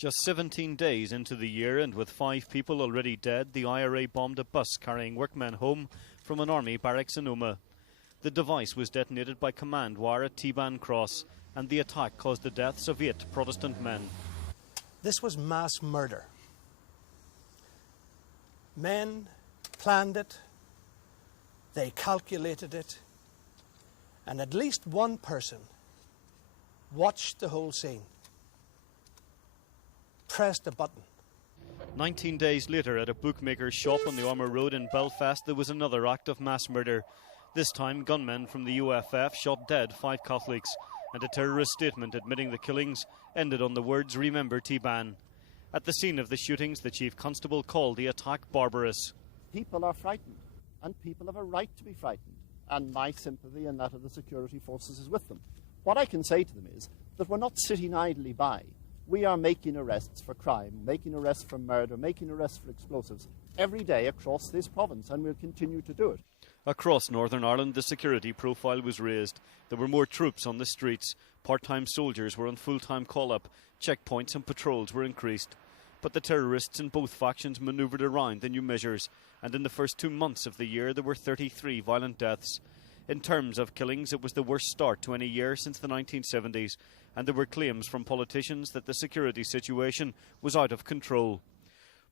Just 17 days into the year and with 5 people already dead, the IRA bombed a bus carrying workmen home from an army barracks in Omagh. The device was detonated by command wire at T-Ban Cross, and the attack caused the deaths of 8 Protestant men. This was mass murder. Men planned it, they calculated it, and at least one person watched the whole scene, pressed a button. 19 days later, at a bookmaker's shop on the Armour Road in Belfast, there was another act of mass murder. This time, gunmen from the UFF shot dead 5 Catholics, and a terrorist statement admitting the killings ended on the words "Remember T-Ban." At the scene of the shootings, the chief constable called the attack barbarous. People are frightened, and people have a right to be frightened, and my sympathy and that of the security forces is with them. What I can say to them is that we're not sitting idly by. We are making arrests for crime, making arrests for murder, making arrests for explosives every day across this province, and we'll continue to do it. Across Northern Ireland, the security profile was raised. There were more troops on the streets. Part-time soldiers were on full-time call-up. Checkpoints and patrols were increased. But the terrorists in both factions manoeuvred around the new measures, and in the first 2 months of the year there were 33 violent deaths. In terms of killings, it was the worst start to any year since the 1970s, and there were claims from politicians that the security situation was out of control.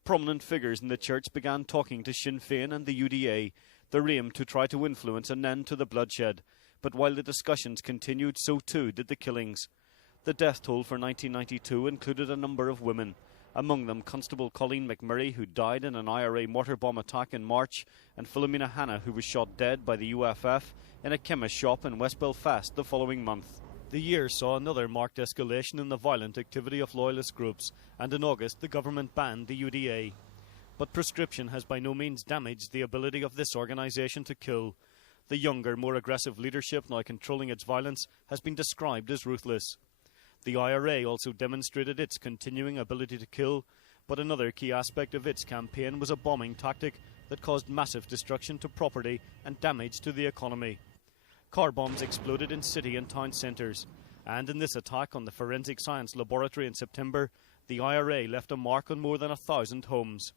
Prominent figures in the church began talking to Sinn Féin and the UDA, their aim to try to influence an end to the bloodshed. But while the discussions continued, so too did the killings. The death toll for 1992 included a number of women, among them Constable Colleen McMurray, who died in an IRA mortar bomb attack in March, and Philomena Hanna, who was shot dead by the UFF in a chemist shop in West Belfast the following month. The year saw another marked escalation in the violent activity of loyalist groups, and in August the government banned the UDA. But proscription has by no means damaged the ability of this organisation to kill. The younger, more aggressive leadership now controlling its violence has been described as ruthless. The IRA also demonstrated its continuing ability to kill, but another key aspect of its campaign was a bombing tactic that caused massive destruction to property and damage to the economy. Car bombs exploded in city and town centres, and in this attack on the Forensic Science Laboratory in September, the IRA left a mark on more than 1,000 homes.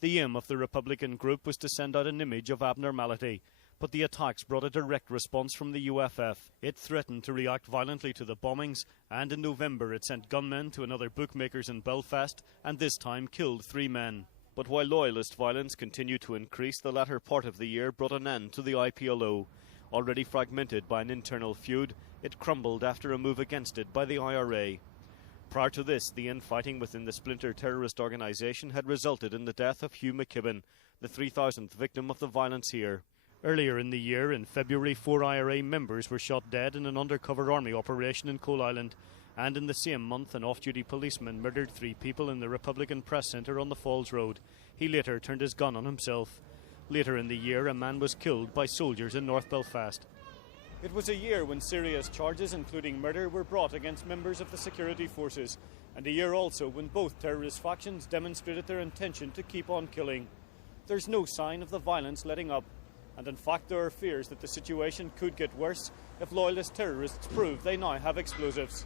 The aim of the Republican group was to send out an image of abnormality, but the attacks brought a direct response from the UFF. It threatened to react violently to the bombings, and in November it sent gunmen to another bookmakers in Belfast, and this time killed 3 men. But while loyalist violence continued to increase, the latter part of the year brought an end to the IPLO. Already fragmented by an internal feud, it crumbled after a move against it by the IRA. Prior to this, the infighting within the splinter terrorist organisation had resulted in the death of Hugh McKibben, the 3,000th victim of the violence here. Earlier in the year, in February, 4 IRA members were shot dead in an undercover army operation in Coal Island, and in the same month an off-duty policeman murdered 3 people in the Republican Press Centre on the Falls Road. He later turned his gun on himself. Later in the year, a man was killed by soldiers in North Belfast. It was a year when serious charges, including murder, were brought against members of the security forces, and a year also when both terrorist factions demonstrated their intention to keep on killing. There's no sign of the violence letting up, and in fact there are fears that the situation could get worse if loyalist terrorists prove they now have explosives.